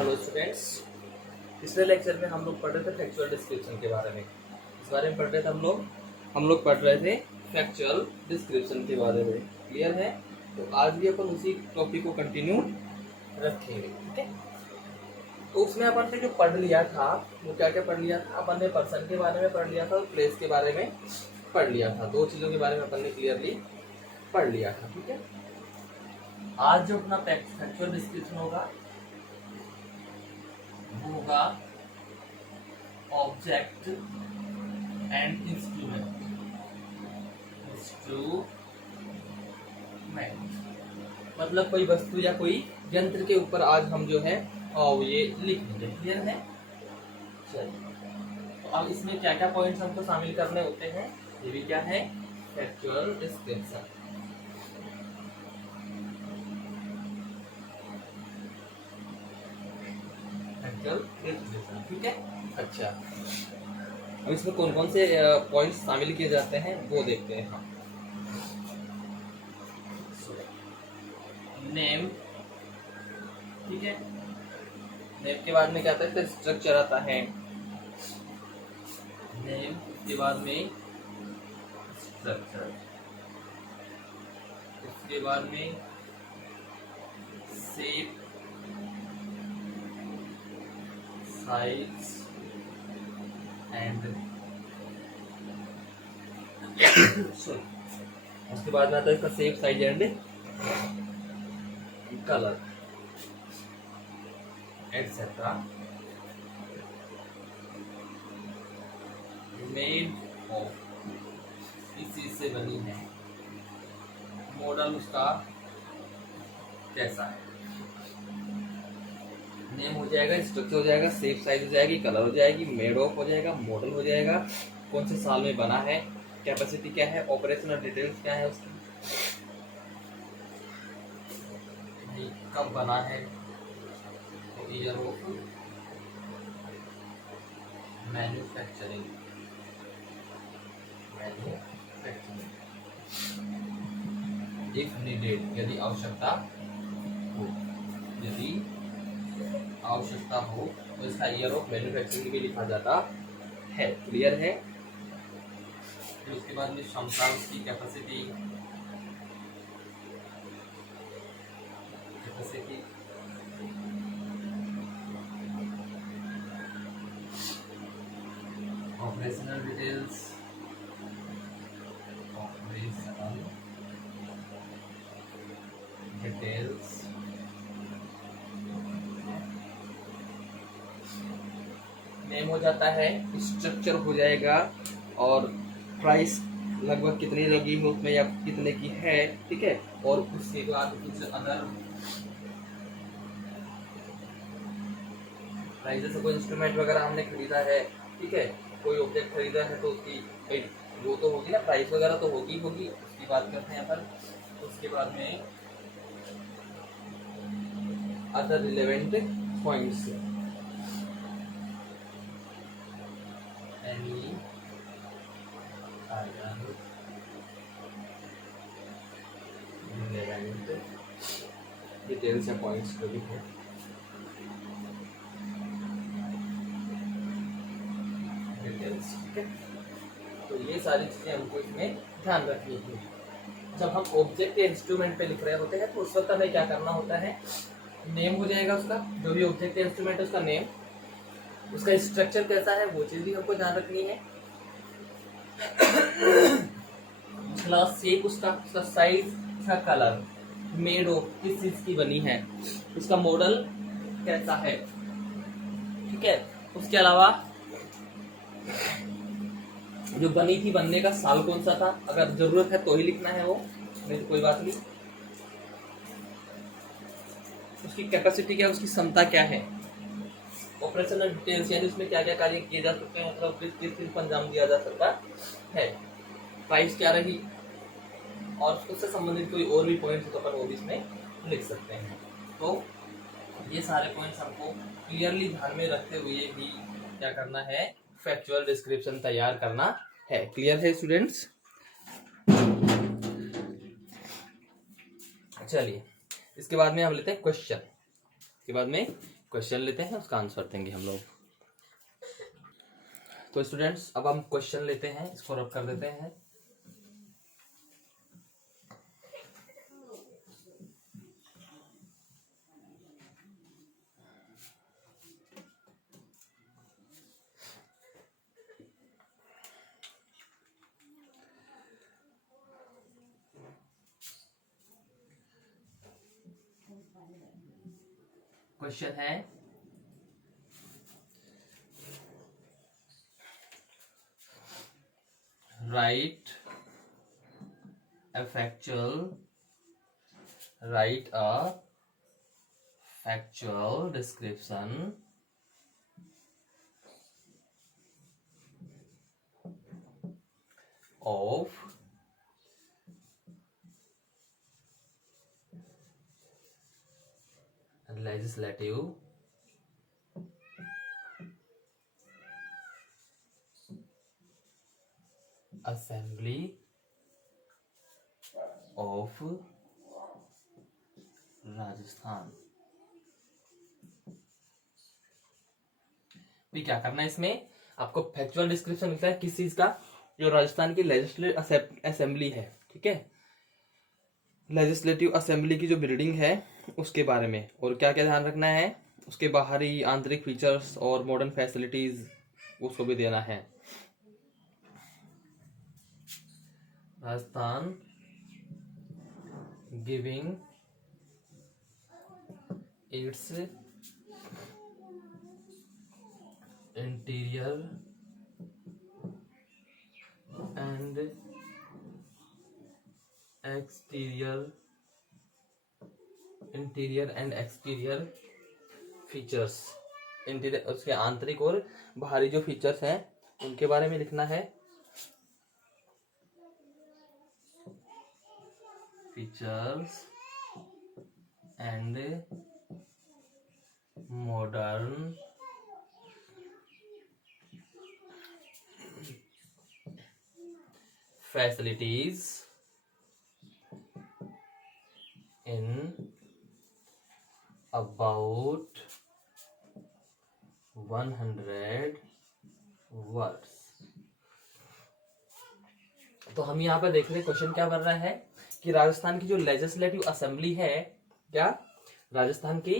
Hello students, पिछले lecture में हम लोग पढ़ रहे थे फैक्चुअल डिस्क्रिप्शन के बारे में। इस बारे में पढ़ रहे थे हम लोग पढ़ रहे थे फैक्चुअल डिस्क्रिप्शन के बारे में। क्लियर है? तो आज भी अपन उसी टॉपिक को कंटिन्यू रखेंगे। ठीक है, तो उसमें अपन ने जो पढ़ लिया था वो क्या क्या पढ़ लिया था। अपन ने पर्सन के बारे में पढ़ लिया था और प्लेस के बारे में पढ़ लिया था। दो चीज़ों के बारे में अपन ने क्लियरली पढ़ लिया था। ठीक है, आज जो अपना फैक्चुअल डिस्क्रिप्शन होगा वो होगा ऑब्जेक्ट एंड इंस्ट्रूमेंट। मतलब कोई वस्तु या कोई यंत्र के ऊपर आज हम जो है और ये लिखेंगे। क्लियर है? चलिए, तो अब इसमें क्या क्या पॉइंट्स हमको शामिल करने होते हैं, ये भी क्या है, फैक्चुअल डिस्क्रिप्शन। ठीक है। अच्छा, अब इसमें कौन कौन से पॉइंट्स शामिल किए जाते हैं वो देखते हैं हम। नेम, ठीक है, नेम के बाद में क्या आता है, स्ट्रक्चर आता है। नेम के बाद में स्ट्रक्चर, उसके बाद में शेप, साइज एंड उसके बाद में आता है इसका shape, size and colour etcetera. Made of, इस चीज से बनी है। मॉडल उसका कैसा है। नेम हो जाएगा, स्ट्रक्चर हो जाएगा, शेप साइज हो जाएगी, कलर हो जाएगी, मेड ऑफ हो जाएगा, मॉडल हो जाएगा, कौन से साल में बना है, कैपेसिटी क्या है, ऑपरेशनल डिटेल्स क्या है उसकी, कब बना है, तो year of manufacturing, if needed, यदि आवश्यकता हो, यदि आवश्यकता हो तो इसका ईयर ऑफ मैन्युफैक्चरिंग भी लिखा जाता है। क्लियर है? फिर उसके बाद में क्षमता, उसकी कैपेसिटी, ऑपरेशनल डिटेल्स, नेम हो जाता है, स्ट्रक्चर हो जाएगा और प्राइस लगभग कितनी लगी है उसमें या कितने की है। ठीक है, और उसके बाद कुछ अदर प्राइस, जैसे कोई इंस्ट्रूमेंट वगैरह हमने खरीदा है, ठीक है, कोई ऑब्जेक्ट खरीदा है तो उसकी भाई वो तो होगी ना, प्राइस वगैरह तो होगी उसकी बात करते हैं अपन। उसके बाद में अदर रिलेवेंट पॉइंट्स, डिटेल्स या पॉइंट्स जो भी है। डिटेल्स, ठीक है, तो ये सारी चीजें हमको इसमें ध्यान रखनी है। जब हम ऑब्जेक्ट या इंस्ट्रूमेंट पे लिख रहे होते हैं तो उस वक्त हमें क्या करना होता है, नेम हो जाएगा उसका, जो भी ऑब्जेक्ट या इंस्ट्रूमेंट है उसका नेम, उसका स्ट्रक्चर कैसा है वो चीज भी हमको ध्यान रखनी है, शेप उसका साइज, उसका कलर, मेड ऑफ किस चीज की बनी है, उसका मॉडल कैसा है। ठीक है, उसके अलावा जो बनी थी, बनने का साल कौन सा था, अगर जरूरत है तो ही लिखना है वो, नहीं तो कोई बात नहीं। उसकी कैपेसिटी क्या है, उसकी क्षमता क्या है, ऑपरेशनल डिटेल्स यानी उसमें क्या क्या कार्य किए जा सकते हैं, मतलब किस चीज को अंजाम दिया जा सकता है, प्राइस क्या रही, और उससे संबंधित कोई और भी पॉइंट्स तो अपन वो भी इसमें लिख सकते हैं। तो ये सारे पॉइंट्स हमको क्लियरली ध्यान में रखते हुए भी क्या करना है, फैक्चुअल डिस्क्रिप्शन तैयार करना है। क्लियर है स्टूडेंट्स? चलिए, इसके बाद में हम लेते हैं क्वेश्चन। इसके बाद में क्वेश्चन लेते हैं, उसका आंसर देंगे हम लोग। तो स्टूडेंट्स अब हम क्वेश्चन लेते हैं, इसको रब कर देते हैं। क्वेश्चन है write a factual description of legislative assembly of Rajasthan. भी क्या करना है इसमें, आपको फैक्चुअल डिस्क्रिप्शन लिखना है किस चीज का, जो राजस्थान की लेजिस्लेटिव असेंबली है, ठीक है, लेजिस्लेटिव असेंबली की जो बिल्डिंग है उसके बारे में, और क्या क्या ध्यान रखना है, उसके बाहरी आंतरिक फीचर्स और मॉडर्न फैसिलिटीज उसको भी देना है। Rajasthan giving it's interior and exterior features, interior उसके आंतरिक और बाहरी जो फीचर्स हैं उनके बारे में लिखना है। Features and modern facilities in about 100 words। तो हम यहाँ पे देख रहे हैं क्वेश्चन क्या बन रहा है कि राजस्थान की जो लेजिस्लेटिव असेंबली है, क्या राजस्थान की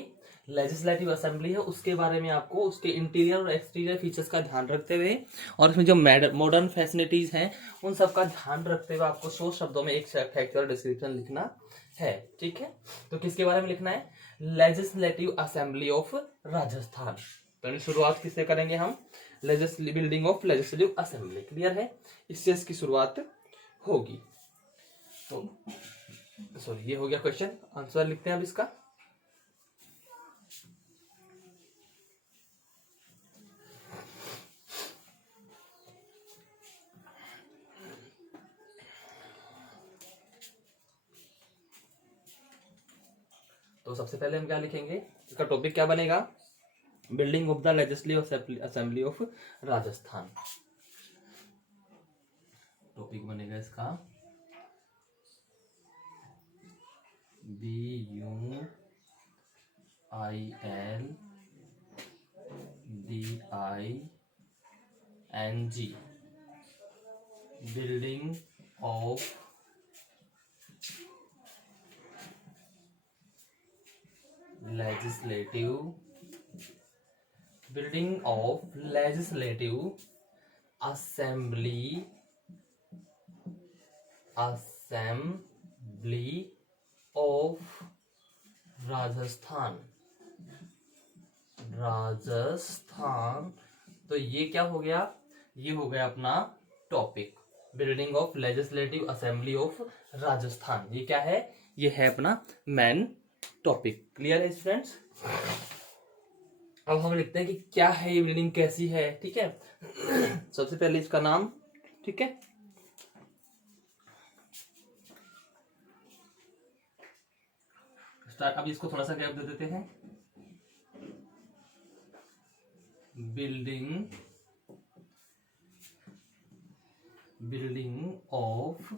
लेजिस्लेटिव असेंबली है उसके बारे में आपको उसके इंटीरियर और एक्सटीरियर फीचर्स का ध्यान रखते हुए और उसमें जो मॉडर्न फैसिलिटीज हैं उन सब का ध्यान रखते हुए आपको 100 शब्दों में एक फैक्चुअल डिस्क्रिप्शन लिखना है, ठीक है। तो किसके बारे में लिखना है, लेजिस्लेटिव असेंबली ऑफ राजस्थान। तो शुरुआत किससे करेंगे हम, building of legislative assembly, clear है, इससे इसकी शुरुआत होगी। तो सॉरी ये हो गया क्वेश्चन, आंसर लिखते हैं अब इसका। तो सबसे पहले हम क्या लिखेंगे, इसका टॉपिक क्या बनेगा, building of the legislative assembly of Rajasthan. Topic बनेगा इसका BUILDING, building of legislative assembly of Rajasthan. तो ये क्या हो गया, ये हो गया अपना topic, building of legislative assembly of Rajasthan. ये क्या है, ये है अपना मेन टॉपिक, क्लियर है स्टूडेंट्स। अब हम लिखते हैं कि क्या है ये बिल्डिंग, कैसी है, ठीक है। सबसे पहले इसका नाम, ठीक है, स्टार्ट। अब इसको थोड़ा सा गैप दे देते हैं, building of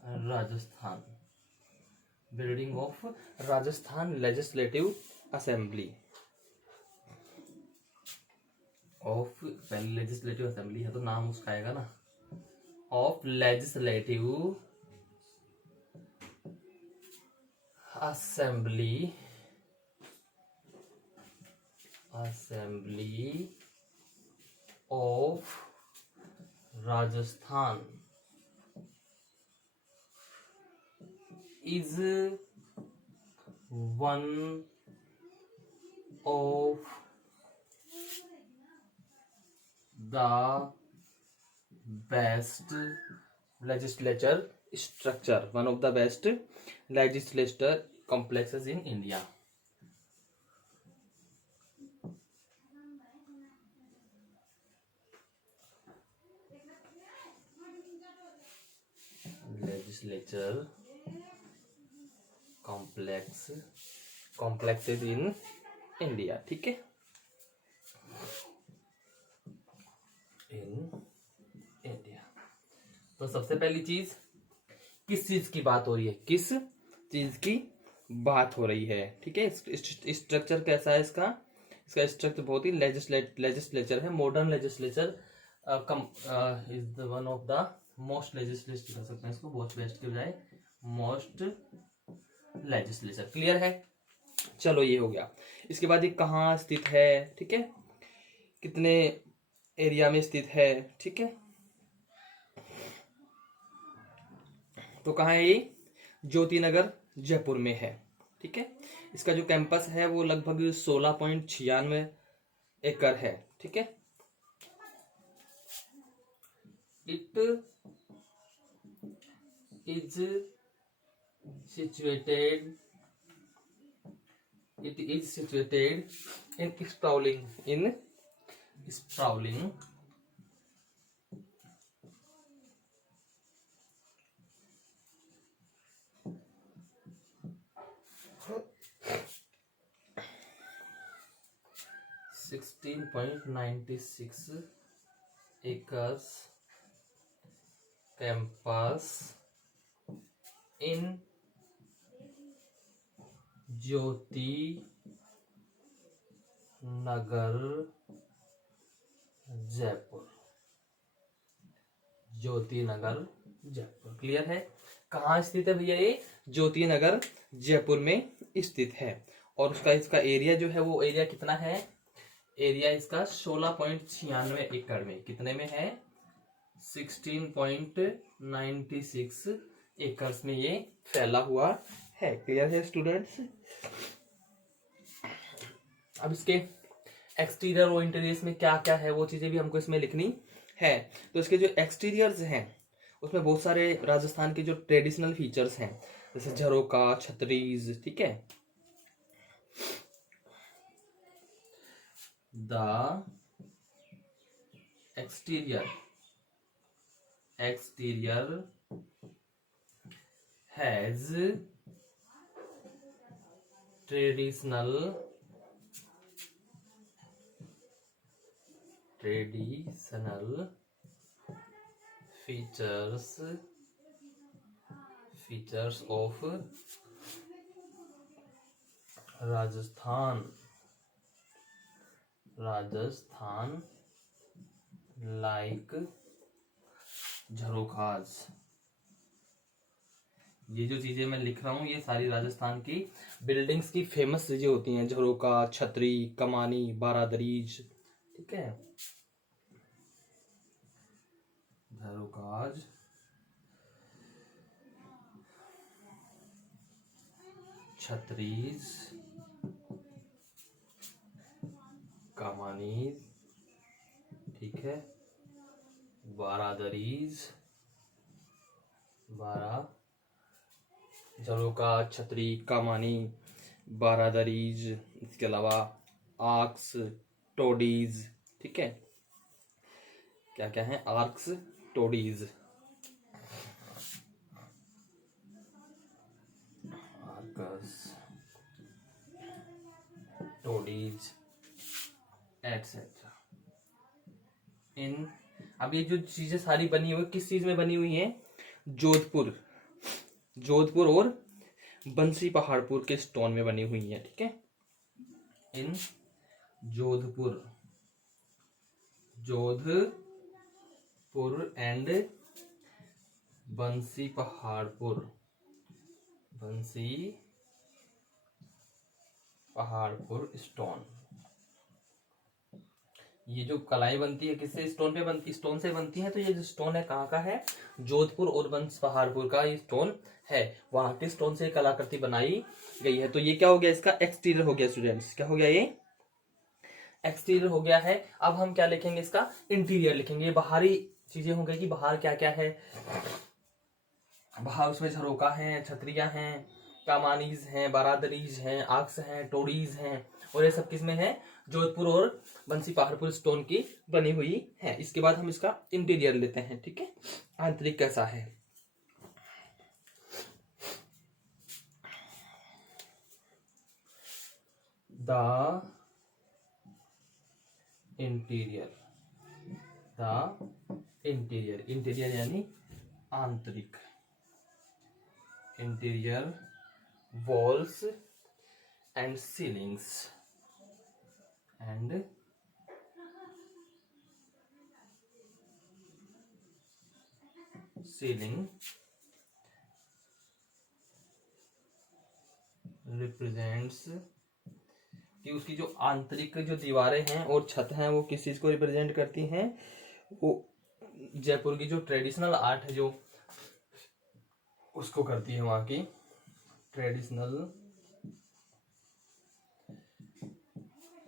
Rajasthan, building of Rajasthan legislative assembly of, पहले लेजिस्लेटिव असेंबली है तो नाम उसका आएगा ना, of legislative assembly of Rajasthan is one of the best legislature structure, one of the best legislature complexes in India. Legislature complexes in India, ठीक है, in India. तो सबसे पहली चीज, किस चीज की बात हो रही है, किस चीज की बात हो रही है, ठीक है। स्ट्रक्चर कैसा है इसका स्ट्रक्चर बहुत ही लेजिस्लेचर है, modern legislature is the one of the most legislature कर सकते हैं इसको, बहुत बेस्ट के बजाय मोस्ट लेजिस्लेचर। क्लियर है, चलो ये हो गया। इसके बाद ये कहाँ स्थित है, ठीक है, कितने एरिया में स्थित है, ठीक है। तो कहाँ है ये, ज्योति नगर जयपुर में है, ठीक है। इसका जो कैंपस है वो लगभग 16.96 एकड़ है, ठीक है। It is situated in sprawling 16.96 acres campus in Jyoti Nagar Jaipur, Jyoti Nagar Jaipur. Clear है, कहाँ स्थित है भैया, ये ज्योति नगर जयपुर में स्थित है। और उसका इसका एरिया जो है वो एरिया कितना है, एरिया इसका 16.96 एकड़ में, कितने में है, 16.96 एकर्स में ये फैला हुआ है। क्लियर है स्टूडेंट्स। अब इसके एक्सटीरियर और इंटीरियर्स में क्या क्या है वो चीजें भी हमको इसमें लिखनी है। तो इसके जो एक्सटीरियर्स हैं उसमें बहुत सारे राजस्थान के जो ट्रेडिशनल फीचर्स हैं, जैसे झरोका, छतरीज, ठीक है। The exterior has traditional features of Rajasthan like jharokhas. ये जो चीजें मैं लिख रहा हूँ ये सारी राजस्थान की बिल्डिंग्स की फेमस चीजें होती हैं, झरोका, छतरी, कमानी, बारादरीज, ठीक है। झरोखाज, छतरीज, कमानी, ठीक है, बारादरीज, झरोका, छतरी, कमानी, बारादरीज, इसके अलावा आर्क्स, टोडीज, ठीक है। क्या क्या है, आर्क्स, टोडीज, टोडीज एटसेट्रा। इन अब ये जो चीजें सारी बनी हुई किस चीज में बनी हुई हैं, जोधपुर और बंसी पहाड़पुर के स्टोन में बनी हुई है। ठीक है, इन जोधपुर एंड बंसी पहाड़पुर स्टोन। ये जो कलाई बनती है किससे स्टोन पे बनती, स्टोन से बनती है। तो ये जो स्टोन है कहाँ का है, जोधपुर और बंस पहाड़पुर का ये स्टोन है, वहां के स्टोन से कलाकृति बनाई गई है। तो ये क्या हो गया, इसका एक्सटीरियर हो गया स्टूडेंट्स, क्या हो गया, ये एक्सटीरियर हो गया है। अब हम क्या लिखेंगे, इसका इंटीरियर लिखेंगे। ये बाहरी चीजें हो गई कि बाहर क्या क्या है, बाहर उसमें झरोका है, छतरियां हैं, कामानीज हैं, बारादरीज हैं, आक्स हैं, टोड़ीज हैं, और ये सब किसमें है, जोधपुर और बंसी पहाड़पुर स्टोन की बनी हुई है। इसके बाद हम इसका इंटीरियर लेते हैं। ठीक है, आंतरिक कैसा है, द इंटीरियर यानी आंतरिक, interior walls and ceilings and ceiling represents, कि उसकी जो आंतरिक जो दीवारें हैं और छत हैं वो किस चीज को रिप्रेजेंट करती हैं, वो जयपुर की जो ट्रेडिशनल आर्ट है जो उसको करती है, वहां की traditional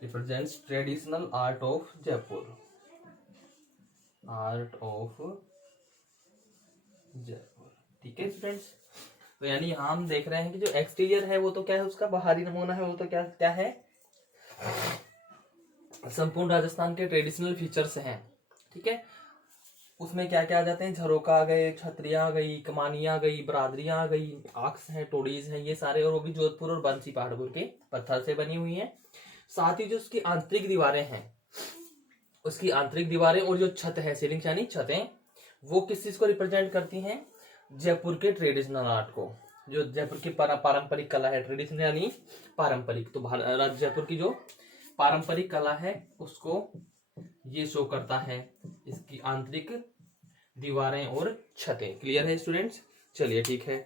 represents traditional art of Jaipur, ठीक है स्टूडेंट्स। तो यानी यहाँ हम देख रहे हैं कि जो एक्सटीरियर है वो तो क्या है, उसका बाहरी नमूना है, वो तो क्या क्या है, संपूर्ण राजस्थान के ट्रेडिशनल फीचर्स हैं। ठीक है, उसमें क्या क्या आ जाते हैं, झरोका आ गए, छतरियां आ गई, कमानियां आ गई, बरादरियां आ गई, आक्स हैं, टोडीज हैं, ये सारे, और वो भी जोधपुर और बंसी पहाड़पुर के पत्थर से बनी हुई हैं। साथ ही जो उसकी आंतरिक दीवारें हैं, उसकी आंतरिक दीवारें और जो छत है, सीलिंग यानी छतें, वो किस चीज को रिप्रेजेंट करती हैं, जयपुर के ट्रेडिशनल आर्ट को, जो जयपुर की पारंपरिक कला है, ट्रेडिशनल यानी पारंपरिक, तो जयपुर की जो पारंपरिक कला है उसको ये शो करता है, इसकी आंतरिक दीवारें और छतें। क्लियर है स्टूडेंट्स, चलिए ठीक है।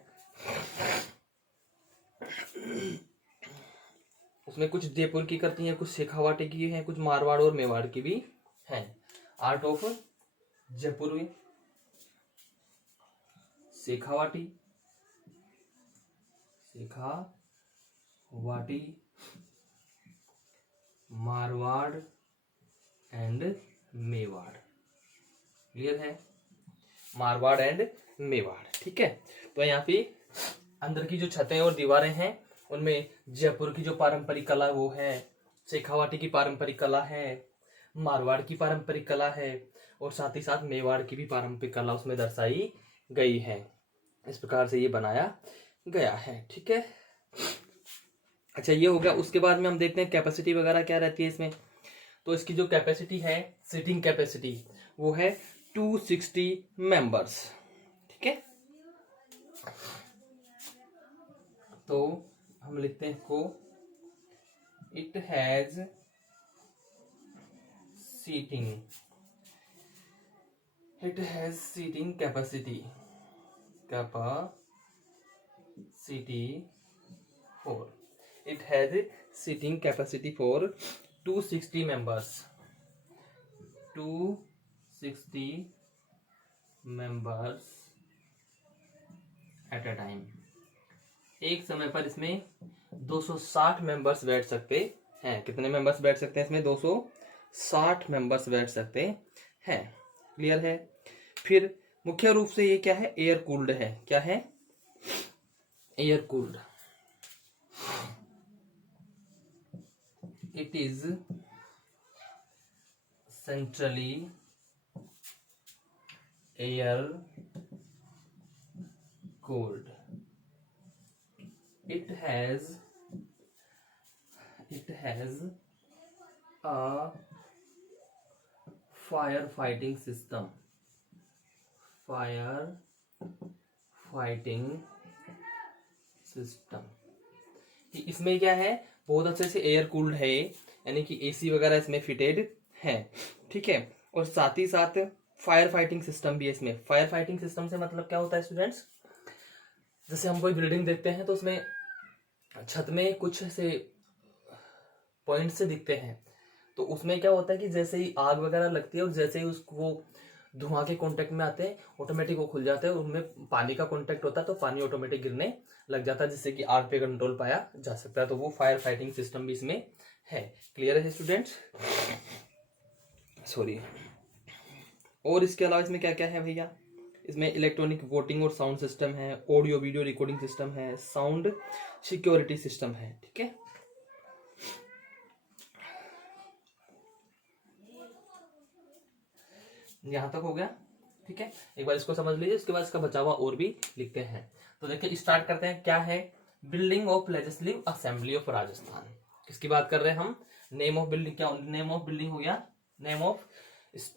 उसमें कुछ जयपुर की करती हैं, कुछ शेखावाटी की हैं, कुछ मारवाड़ और मेवाड़ की भी हैं। आर्ट ऑफ जयपुर में शेखावाटी मारवाड़ एंड मेवाड़। क्लियर है, मारवाड़ एंड मेवाड़। ठीक है, तो यहाँ पे अंदर की जो छतें और दीवारें हैं उनमें जयपुर की जो पारंपरिक कला वो है, शेखावाटी की पारंपरिक कला है, मारवाड़ की पारंपरिक कला है, और साथ ही साथ मेवाड़ की भी पारंपरिक कला उसमें दर्शाई गई है। इस प्रकार से ये बनाया गया है। ठीक है, अच्छा ये हो गया। उसके बाद में हम देखते हैं कैपेसिटी वगैरह क्या रहती है इसमें। तो इसकी जो कैपेसिटी है, सीटिंग कैपेसिटी, वो है 260 मेंबर्स। ठीक है, तो हम लिखते हैं को, it has seating capacity for, it has seating capacity for 260 members 260 members at a time। एक समय पर इसमें 260 मेंबर्स बैठ सकते हैं। कितने मेंबर्स बैठ सकते हैं इसमें, 260 मेंबर्स बैठ सकते हैं। क्लियर है। फिर मुख्य रूप से ये क्या है, एयर कूल्ड है। क्या है, air cooled. It is centrally air cooled। It has a firefighting system system. इसमें क्या है, बहुत अच्छे से एयर कूल्ड है, यानी कि एसी वगैरह इसमें फिटेड है, ठीक है। और साथ ही साथ फायर फाइटिंग सिस्टम भी है इसमें। फायर फाइटिंग सिस्टम से मतलब क्या होता है स्टूडेंट्स, जैसे हम कोई बिल्डिंग देखते हैं तो उसमें छत में कुछ ऐसे पॉइंट से दिखते हैं, तो उसमें क्या होता है कि जैसे ही आग वगैरह लगती है और जैसे ही उसको वो धुआं के कांटेक्ट में आते हैं, ऑटोमेटिक वो खुल जाते हैं, उनमें पानी का कांटेक्ट होता है तो पानी ऑटोमेटिक गिरने लग जाता है, जिससे कि आग पे कंट्रोल पाया जा सकता है। तो वो फायर फाइटिंग सिस्टम भी इसमें है। क्लियर है स्टूडेंट्स? सॉरी। और इसके अलावा इसमें क्या क्या है भैया, इसमें इलेक्ट्रॉनिक वोटिंग और साउंड सिस्टम है, ऑडियो वीडियो रिकॉर्डिंग सिस्टम है, साउंड सिक्योरिटी सिस्टम है, ठीक है। यहां तक हो गया, ठीक है। एक बार इसको समझ लीजिए, उसके बाद इसका बचा हुआ और भी लिखते हैं। तो देखिए स्टार्ट करते हैं। क्या है, building of legislative assembly of Rajasthan. किसकी बात कर रहे हैं हम? नेम ऑफ बिल्डिंग, क्या नेम ऑफ बिल्डिंग हो गया, नेम ऑफ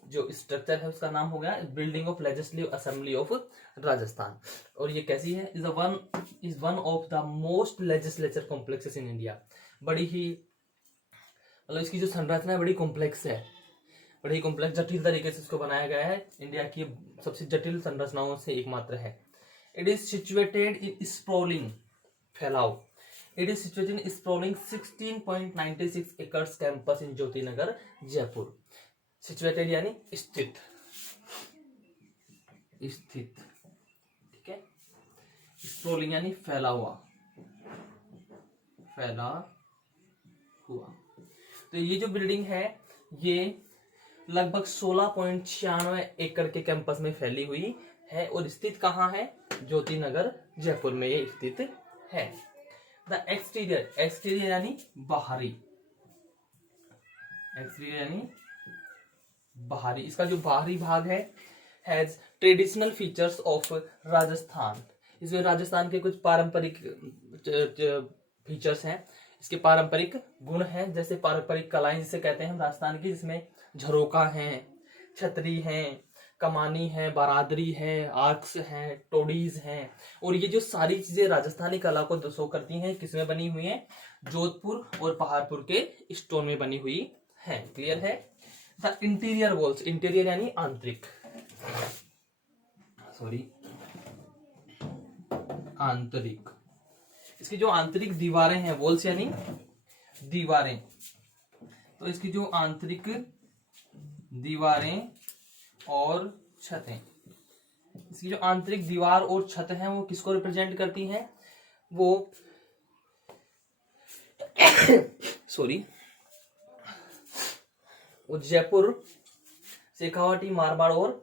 जो स्ट्रक्चर है उसका नाम हो गया building of legislative assembly of Rajasthan. और ये कैसी है? Is one of the most legislature complexes in India. बड़ी ही मतलब इसकी जो संरचना है बड़ी कॉम्प्लेक्स है, बड़ी कॉम्प्लेक्स जटिल तरीके से इसको बनाया गया है। इंडिया की सबसे जटिल संरचनाओं से एक मात्र है। It is situated in sprawling, फैलाव। It is situated in sprawling 16.96 acres campus in Jyoti Nagar Jaipur. Situated यानी स्थित, स्थित, ठीक है। स्प्रॉलिंग यानी फैला हुआ, फैला हुआ। तो ये जो बिल्डिंग है ये लगभग 16.96 एकड़ के कैंपस में फैली हुई है और स्थित कहाँ है? ज्योति नगर जयपुर में ये स्थित है। द एक्सटीरियर, एक्सटीरियर यानी बाहरी, एक्सटीरियर यानी बाहरी। इसका जो बाहरी भाग है has traditional features of Rajasthan. इसमें राजस्थान के कुछ पारंपरिक फीचर्स हैं, इसके पारंपरिक गुण हैं, जैसे पारंपरिक कलाएं जिसे कहते हैं हम राजस्थान की, जिसमें झरोका है, छतरी है, कमानी है, बारादरी है, आर्क्स हैं, टोडीज हैं। और ये जो सारी चीजें राजस्थानी कला को शो करती हैं, किसमें बनी हुई हैं? जोधपुर और पहाड़पुर के स्टोन में बनी हुई है। क्लियर है? द इंटीरियर वॉल्स, इंटीरियर यानी आंतरिक, सॉरी आंतरिक। इसकी जो आंतरिक दीवारें हैं, वॉल्स यानी दीवारें, तो इसकी जो आंतरिक दीवारें और छतें, इसकी जो आंतरिक दीवार और छत हैं वो किसको रिप्रेजेंट करती हैं? वो सॉरी वो जयपुर, शेखावाटी, मारवाड़ और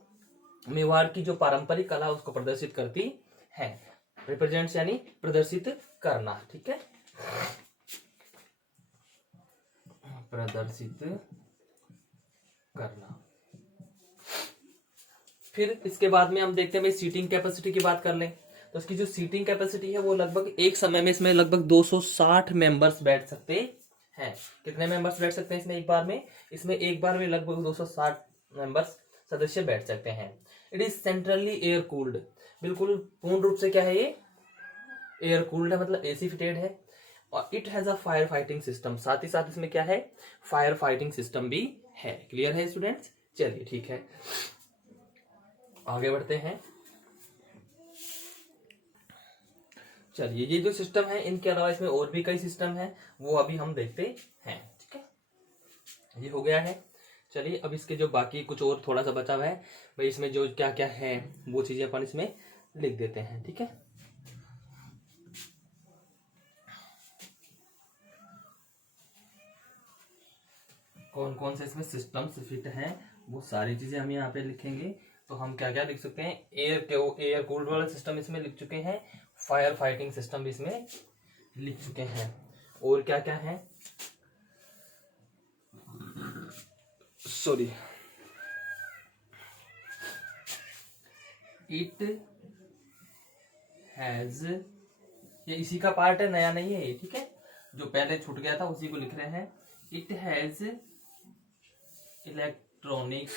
मेवाड़ की जो पारंपरिक कला उसको प्रदर्शित करती है। रिप्रेजेंट्स यानी प्रदर्शित करना, ठीक है, प्रदर्शित करना। फिर इसके बाद में हम देखते हैं भाई सीटिंग कैपेसिटी की बात कर लें, तो इसकी जो सीटिंग कैपेसिटी है वो लगभग एक समय में इसमें लगभग 260 मेंबर्स बैठ सकते हैं। कितने मेंबर्स बैठ सकते हैं इसमें एक बार में? इसमें एक बार में लगभग 260 मेंबर्स सदस्य बैठ सकते हैं। It is centrally air cooled, बिल्कुल पूर्ण रूप से क्या है ये? एयर कूल्ड है, मतलब एसी फिटेड है। और it has a fire fighting system, साथ ही साथ इसमें क्या है? फायर फाइटिंग सिस्टम भी है। क्लियर है स्टूडेंट्स? चलिए ठीक है, आगे बढ़ते हैं। चलिए ये जो सिस्टम है, इनके अलावा इसमें और भी कई सिस्टम है, वो अभी हम देखते हैं, ठीक है। ये हो गया है। चलिए अब इसके जो बाकी कुछ और थोड़ा सा बचा हुआ है भाई, इसमें जो क्या क्या है वो चीजें अपन इसमें लिख देते हैं, ठीक है। कौन कौन से इसमें सिस्टम्स फिट हैं वो सारी चीजें हम यहाँ पे लिखेंगे। तो हम क्या क्या लिख सकते हैं? एयर कूल्ड वाला सिस्टम इसमें लिख चुके हैं, फायर फाइटिंग सिस्टम भी इसमें लिख चुके हैं, और क्या क्या है? सॉरी, इट हैज, ये इसी का पार्ट है, नया नहीं है ये, ठीक है। जो पहले छूट गया था उसी को लिख रहे हैं। It has electronic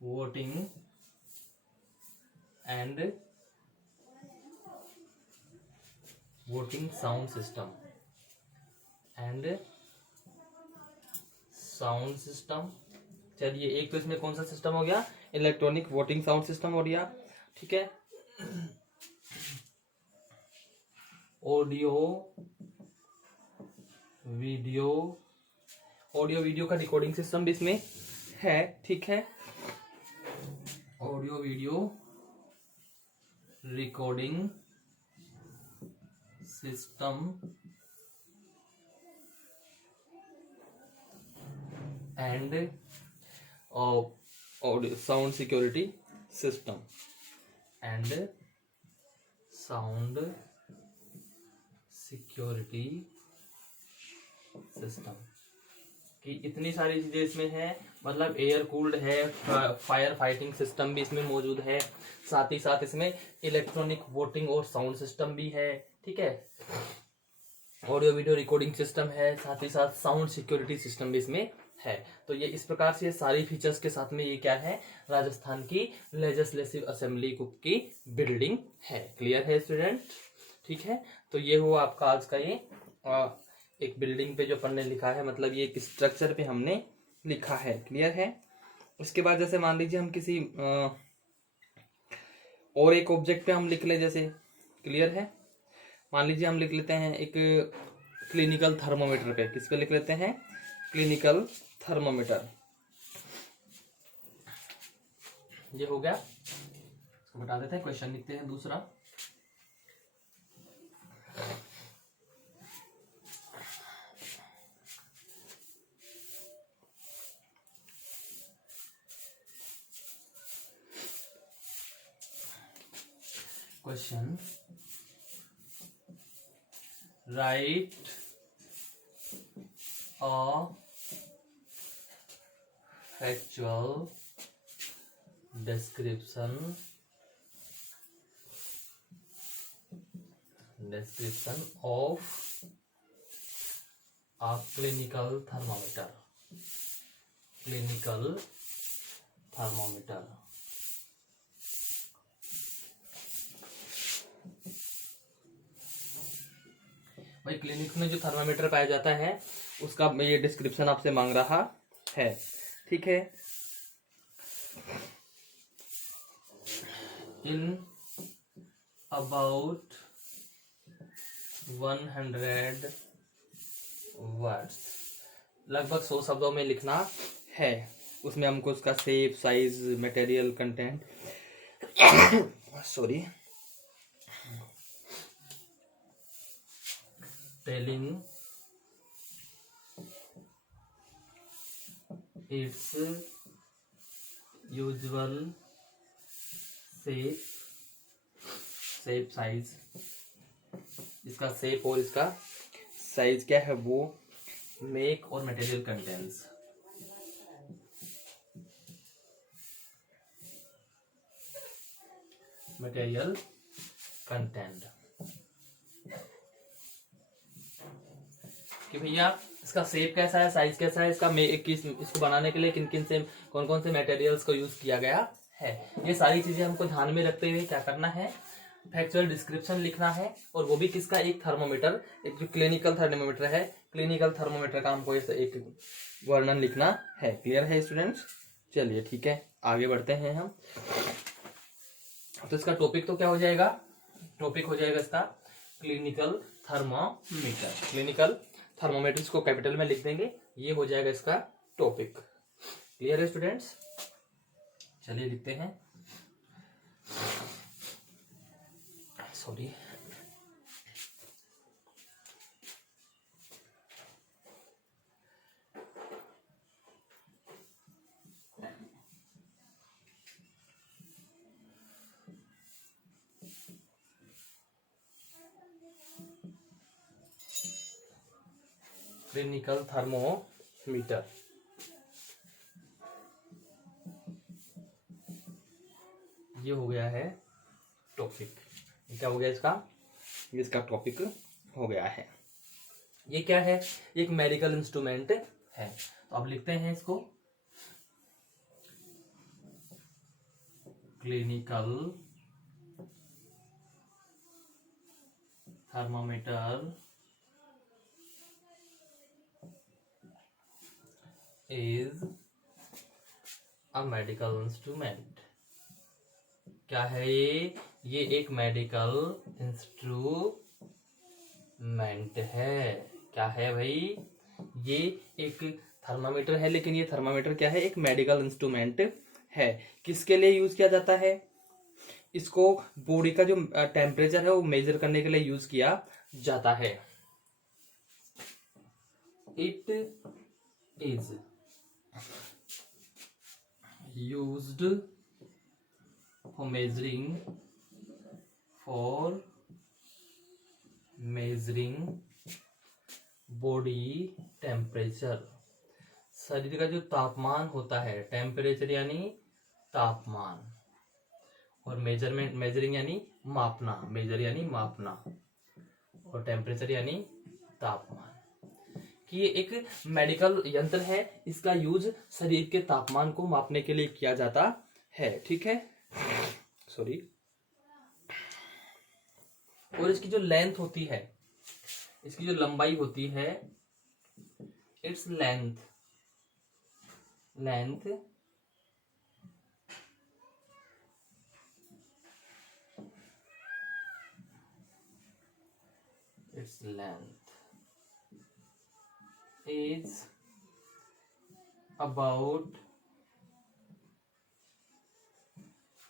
voting and voting sound system, and sound system. चलिए, एक तो इसमें कौन सा सिस्टम हो गया, इलेक्ट्रॉनिक वोटिंग साउंड सिस्टम हो गया, ठीक है। ऑडियो वीडियो का रिकॉर्डिंग सिस्टम भी इसमें है, ठीक है। Audio video recording system and sound security system, and sound security system कि इतनी सारी चीजें इसमें है। मतलब एयर कूल्ड है, फायर फाइटिंग सिस्टम भी इसमें मौजूद है, साथ ही साथ इसमें इलेक्ट्रॉनिक वोटिंग और साउंड सिस्टम भी है, ठीक है। ऑडियो वीडियो रिकॉर्डिंग सिस्टम है, साथ ही साथ साउंड सिक्योरिटी सिस्टम भी इसमें है। तो ये इस प्रकार से सारी फीचर्स के साथ में ये क्या है, राजस्थान की लेजिस्लेटिव असेंबली की बिल्डिंग है। क्लियर है स्टूडेंट, ठीक है। तो ये हुआ आपका आज का ये एक बिल्डिंग पे जो अपन ने लिखा है, मतलब ये एक स्ट्रक्चर पे हमने लिखा है। क्लियर है। उसके बाद जैसे मान लीजिए हम किसी और एक ऑब्जेक्ट पे हम लिख ले, जैसे क्लियर है, मान लीजिए हम लिख लेते हैं एक क्लिनिकल थर्मोमीटर पे। किस पे लिख लेते हैं, क्लिनिकल थर्मोमीटर। ये हो गया, इसको बता देते हैं। क्वेश्चन लिखते हैं दूसरा। Question, right a factual description of a clinical thermometer। भाई क्लिनिक में जो थर्मामीटर पाया जाता है उसका ये डिस्क्रिप्शन आपसे मांग रहा है, ठीक है। इन अबाउट 100 वर्ड्स, लगभग 100 शब्दों में लिखना है। उसमें हमको उसका shape, size, material, content sorry telling it's usual shape, size, इसका शेप और इसका साइज क्या है वो, मेक और मटेरियल कंटेंट्स। मटेरियल कंटेंट कि भैया इसका शेप कैसा है, साइज कैसा है, इसको बनाने के लिए किन किन से कौन कौन से मटेरियल्स को यूज किया गया है। ये सारी चीजें हमको ध्यान में रखते हुए क्या करना है, फैक्चुअल डिस्क्रिप्शन लिखना है। और वो भी किसका, एक थर्मोमीटर, एक जो क्लिनिकल थर्मोमीटर है, क्लिनिकल थर्मोमीटर का हमको एक वर्णन लिखना है। क्लियर है स्टूडेंट्स। चलिए ठीक है, आगे बढ़ते हैं हम। तो इसका टॉपिक तो क्या हो जाएगा, टॉपिक हो जाएगा इसका क्लिनिकल थर्मोमीटर। क्लिनिकल थर्मोमीटर को कैपिटल में लिख देंगे, ये हो जाएगा इसका टॉपिक। क्लियर है स्टूडेंट्स। चलिए लिखते हैं, सॉरी क्लिनिकल थर्मोमीटर। ये हो गया है टॉपिक। क्या हो गया इसका टॉपिक हो गया है। ये क्या है, एक मेडिकल इंस्ट्रूमेंट है। तो अब लिखते हैं इसको, clinical thermometer is a medical instrument. क्या है ये एक मेडिकल इंस्ट्रूमेंट है। क्या है भाई, ये एक थर्मामीटर है, लेकिन ये थर्मामीटर क्या है, एक मेडिकल इंस्ट्रूमेंट है। किसके लिए यूज किया जाता है, इसको बॉडी का जो टेम्परेचर है वो मेजर करने के लिए यूज किया जाता है। It is used for measuring body temperature. शरीर का जो तापमान होता है, टेम्परेचर यानी तापमान, और मेजरिंग यानी मापना, मेजर यानी मापना, और टेम्परेचर यानी तापमान, कि ये एक मेडिकल यंत्र है। इसका यूज शरीर के तापमान को मापने के लिए किया जाता है। ठीक है, सॉरी। और इसकी जो लेंथ होती है, इसकी जो लंबाई होती है, इट्स लेंथ is about,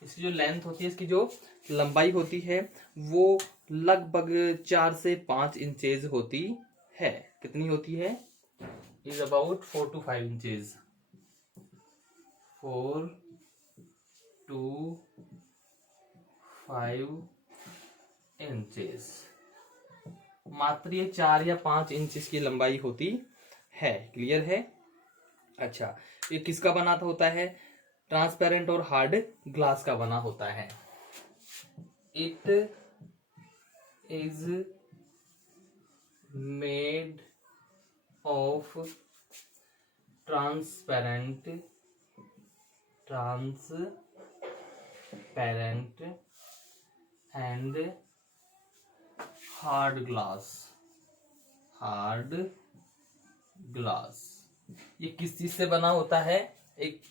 इसकी जो लेंथ होती है, इसकी जो लंबाई होती है वो लगभग 4 से 5 इंचेज होती है। कितनी होती है, is about 4 to 5 inches, 4 to 5 inches. मात्र ये 4 या 5 इंच की लंबाई होती है। क्लियर है। अच्छा, ये किसका बना होता है, ट्रांसपेरेंट और हार्ड ग्लास का बना होता है। It is made of transparent and hard glass. ये किस चीज से बना होता है, एक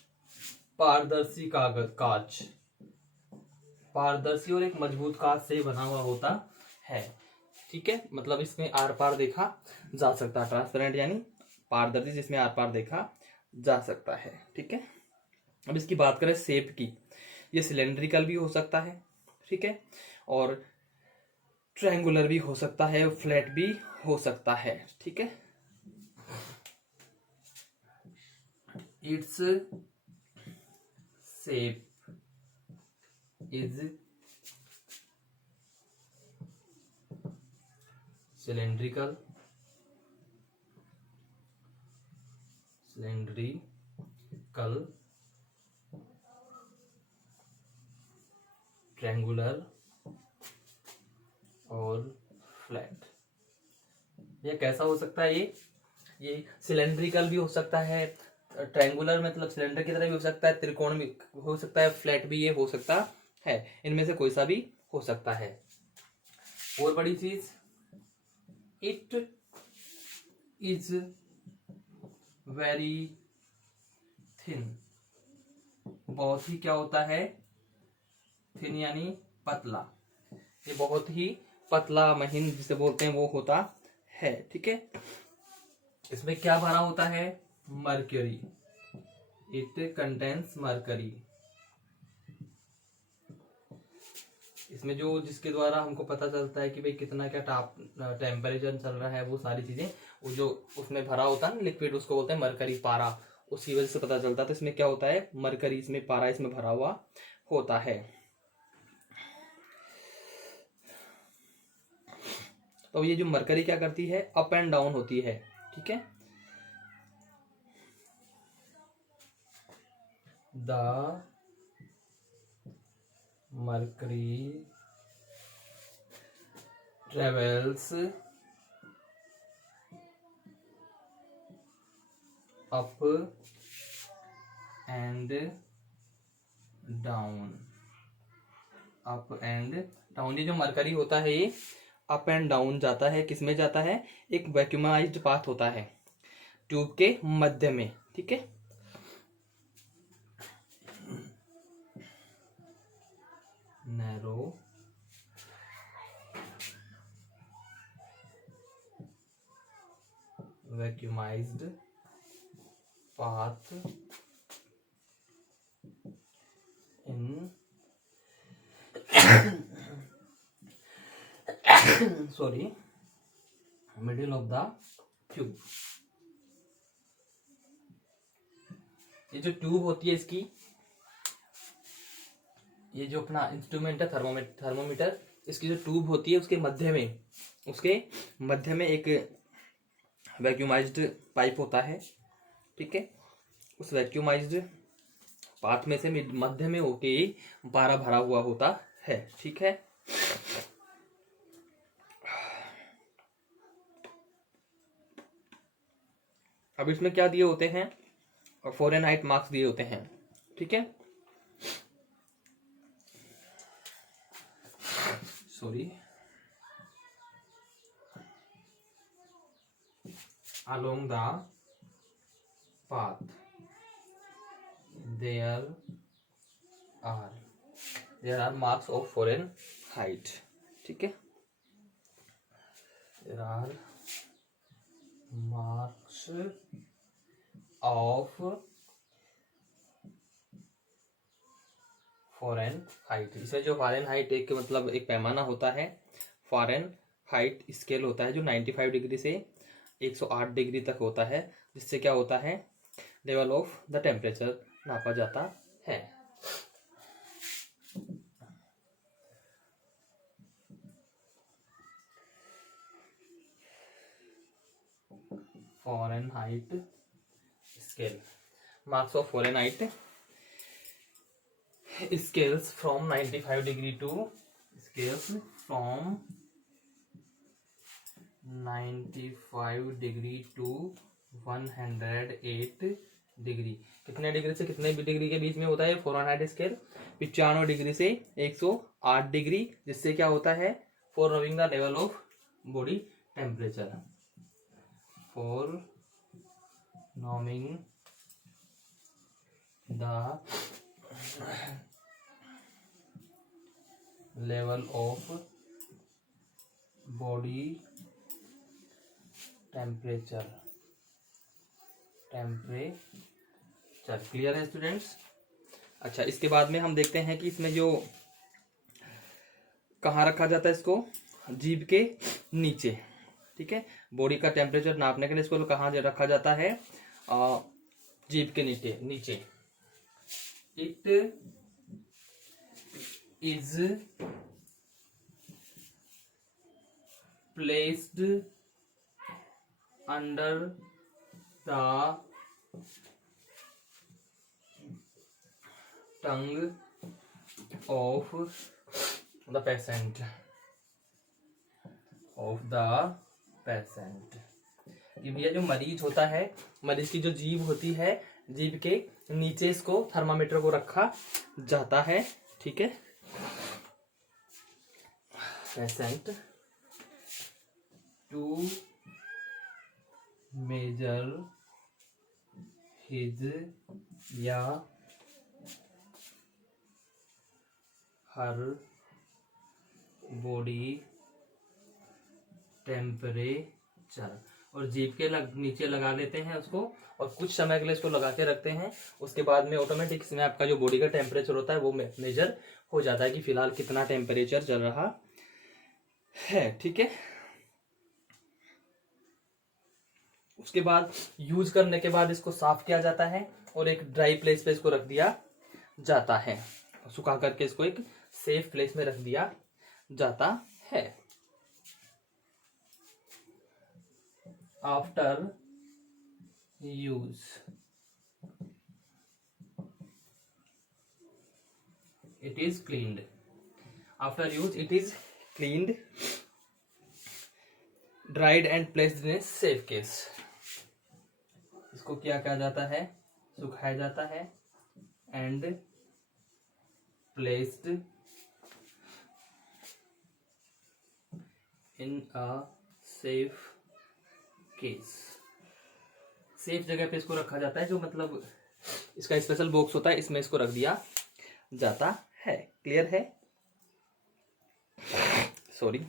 पारदर्शी कांच, पारदर्शी और एक मजबूत कांच से बना हुआ होता है। ठीक है, मतलब इसमें आर पार देखा जा सकता है। ट्रांसपेरेंट यानी पारदर्शी, जिसमें आर पार देखा जा सकता है। ठीक है, अब इसकी बात करें शेप की, ये सिलेंड्रिकल भी हो सकता है, ठीक है, और ट्रायंगुलर भी हो सकता है, फ्लैट भी हो सकता है। ठीक है, its shape is cylindrical, triangular और फ्लैट। ये कैसा हो सकता है, ये सिलेंड्रिकल भी हो सकता है, ट्रायंगुलर मतलब सिलेंडर की तरह भी हो सकता है, त्रिकोण भी हो सकता है, फ्लैट भी ये हो सकता है। इनमें से कोई सा भी हो सकता है। और बड़ी चीज, इट इज वेरी थिन। बहुत ही क्या होता है, थिन यानी पतला। ये बहुत ही पतला, महीन जिसे बोलते हैं वो होता है। ठीक है, इसमें क्या भरा होता है, मर्क्यूरी। It contains mercury. इसमें जो जिसके द्वारा हमको पता चलता है कि भाई कितना क्या टेम्परेचर चल रहा है, वो सारी चीजें वो जो उसमें भरा होता है ना लिक्विड, उसको बोलते हैं मरकरी, पारा। उसकी वजह से पता चलता है। तो इसमें क्या होता है, मरकरी, इसमें पारा इसमें भरा हुआ होता है। तो ये जो मरकरी क्या करती है, अप एंड डाउन होती है। ठीक है, the mercury travels up and down, up and down. ये जो मरकरी होता है ये अप एंड डाउन जाता है, किसमें जाता है, एक वैक्यूमाइज्ड पाथ होता है ट्यूब के मध्य में, ठीक है। Narrow vacuumized path in sorry middle of the tube. ये जो ट्यूब होती है इसकी, ये जो अपना इंस्ट्रूमेंट है थर्मोमीटर, इसकी जो ट्यूब होती है उसके मध्य में एक वैक्यूमाइज्ड पाइप होता है, ठीक है। उस वैक्यूमाइज्ड पाथ में से मध्य में होके पारा भरा हुआ होता है, ठीक है। अब इसमें क्या दिए होते हैं, और फ़ारेनहाइट मार्क्स दिए होते हैं, ठीक है। Sorry, along the path there are marks of Fahrenheit, ठीक है। there are marks of Fahrenheit। इसमें जो फ़ारेनहाइट एक मतलब एक पैमाना होता है, फ़ारेनहाइट स्केल होता है जो 95 डिग्री से 108 डिग्री तक होता है, जिससे क्या होता है, लेवल ऑफ द टेम्परेचर नापा जाता है। Fahrenheit scale, marks of Fahrenheit scales from 95 degree to 95 degree to 108 degree. कितने डिग्री से कितने डिग्री के बीच में होता है फ़ारेनहाइट स्केल, 95 डिग्री से 108 डिग्री, जिससे क्या होता है, for knowing the level of body temperature, for knowing the level of body temperature. Clear है स्टूडेंट्स। अच्छा, इसके बाद में हम देखते हैं कि इसमें जो कहाँ रखा जाता है, इसको जीभ के नीचे, ठीक है। बॉडी का टेम्परेचर नापने के लिए इसको कहाँ रखा जाता है, जीभ के नीचे। It is placed under the tongue of the patient, कि भैया जो मरीज होता है, मरीज की जो जीभ होती है, जीभ के नीचे इसको थर्मामीटर को रखा जाता है, ठीक है। पेशेंट टू मेजर हिज या हर बॉडी टेम्परेचर, और जीभ के नीचे लगा लेते हैं उसको, और कुछ समय के लिए इसको लगा के रखते हैं। उसके बाद में ऑटोमेटिक इसमें आपका जो बॉडी का टेम्परेचर होता है वो मेजर हो जाता है कि फिलहाल कितना टेम्परेचर चल रहा है, ठीक है। उसके बाद यूज करने के बाद इसको साफ किया जाता है और एक ड्राई प्लेस पे इसको रख दिया जाता है, सुखा करके इसको एक सेफ प्लेस में रख दिया जाता है। After use it is cleaned, after use it is cleaned, dried and placed in a safe case। इसको क्या किया जाता है, सुखाया जाता है, and placed in a safe case, safe जगह पे इसको रखा जाता है, जो मतलब इसका स्पेशल बॉक्स होता है, इसमें इसको रख दिया जाता है। क्लियर है? सॉरी,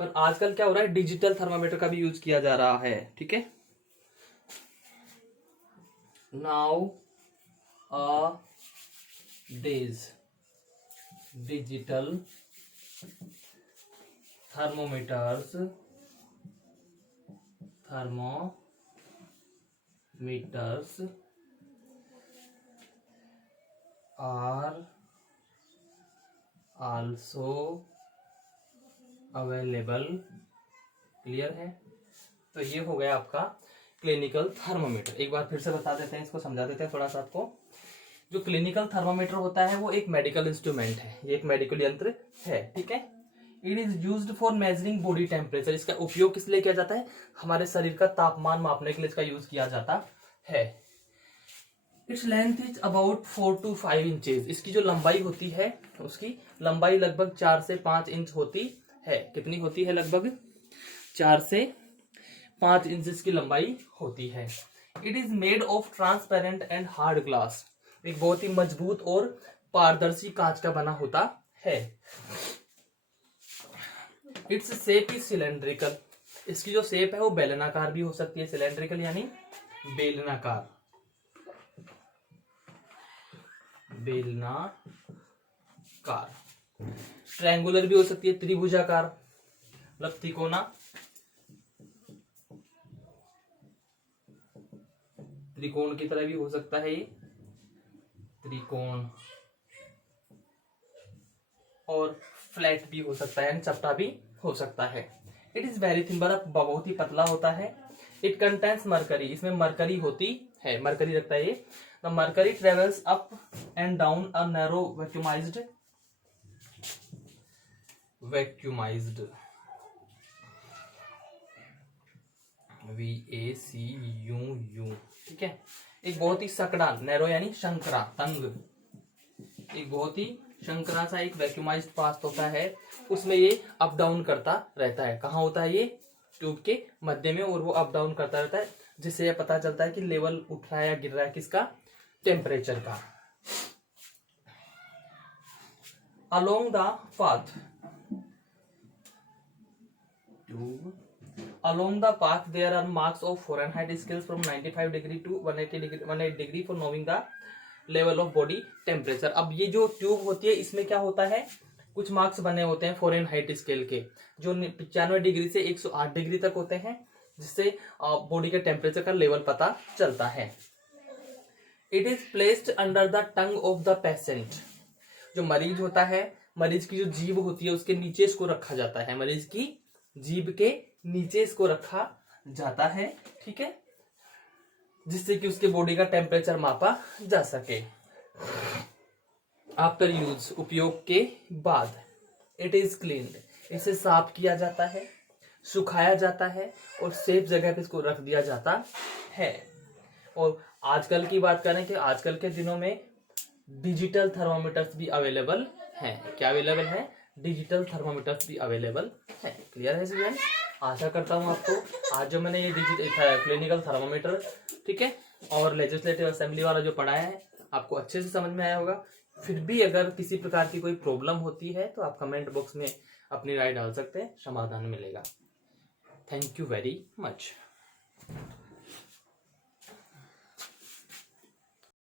पर आजकल क्या हो रहा है, डिजिटल थर्मामीटर का भी यूज किया जा रहा है। ठीक है, nowadays digital thermometers are also available. Clear है? तो ये हो गया आपका क्लिनिकल थर्मोमीटर। एक बार फिर से बता देते हैं, इसको समझा देते हैं थोड़ा सा आपको। जो क्लिनिकल थर्मोमीटर होता है वो एक मेडिकल इंस्ट्रूमेंट है, ये एक मेडिकल यंत्र है। ठीक है, it is used for measuring body temperature. इसका उपयोग किस लिए किया जाता है? हमारे शरीर का तापमान मापने के लिए इसका यूज किया जाता है। Its length is about 4 to 5 inches. इसकी जो लंबाई होती है, उसकी लंबाई लगभग 4 से 5 इंच होती है। कितनी होती है? लगभग 4 से 5 इंचेस की लंबाई होती है। It is made of transparent and hard glass. एक बहुत ही मजबूत और पारदर्शी कांच का बना होता है। Its shape is cylindrical. इसकी जो शेप है वो बेलनाकार भी हो सकती है, सिलेंड्रिकल यानी बेलनाकार, बेलनाकार। ट्रायंगुलर भी हो सकती है, त्रिभुजाकार, मतलब त्रिकोणा, त्रिकोण की तरह भी हो सकता है ये, त्रिकोण। और फ्लैट भी हो सकता है, यानी चपटा भी हो सकता है। इट इज वेरी थिन, बहुत ही पतला होता है। इट कंटेन्स मरकरी, इसमें मरकरी होती है, मरकरी रखता है ये। The mercury travels up and down a narrow vacuumized VACUU। ठीक है, एक बहुत ही सकड़ा, नैरो यानी शंकरा, तंग, एक बहुत ही शंकरा सा एक वैक्यूमाइज्ड पास्ट होता है, उसमें ये अप डाउन करता रहता है। कहाँ होता है ये? ट्यूब के मध्य में, और वो अप डाउन करता रहता है, जिससे ये पता चलता है कि लेवल उठ रहा है या गिर रहा है, किसका? टेम्परेचर का। Along the path Along the path there are marks of Fahrenheit scales from 95 degree to 180 degree for knowing the level of body temperature। अब ये जो ट्यूब होती है, इसमें क्या होता है, कुछ मार्क्स बने होते हैं फ़ारेनहाइट स्केल के, जो 95 डिग्री से 108 डिग्री तक होते हैं, जिससे बॉडी के टेम्परेचर का लेवल पता चलता है। It is placed under the tongue of the patient. जो मरीज होता है, मरीज की जो जीभ होती है उसके नीचे इसको रखा जाता है, मरीज की जीभ के नीचे इसको रखा जाता है। ठीक है, जिससे कि उसके बॉडी का टेम्परेचर मापा जा सके। आफ्टर यूज, उपयोग के बाद। इट इज क्लीन्ड, इसे साफ किया जाता है, सुखाया जाता है, और सेफ जगह पे इसको रख दिया जाता है। और आजकल की बात करें कि आजकल के दिनों में डिजिटल थर्मोमीटर्स भी अवेलेबल हैं। क्या अवेलेबल है? डिजिटल थर्मोमीटर्स भी अवेलेबल है। क्लियर है स्टूडेंट? आशा करता हूँ आपको आज जो मैंने ये क्लिनिकल थर्मोमीटर, ठीक है, और लेजिस्लेटिव असेंबली वाला जो पढ़ाया है, आपको अच्छे से समझ में आया होगा। फिर भी अगर किसी प्रकार की कोई प्रॉब्लम होती है तो आप कमेंट बॉक्स में अपनी राय डाल सकते हैं, समाधान मिलेगा। Thank you very much.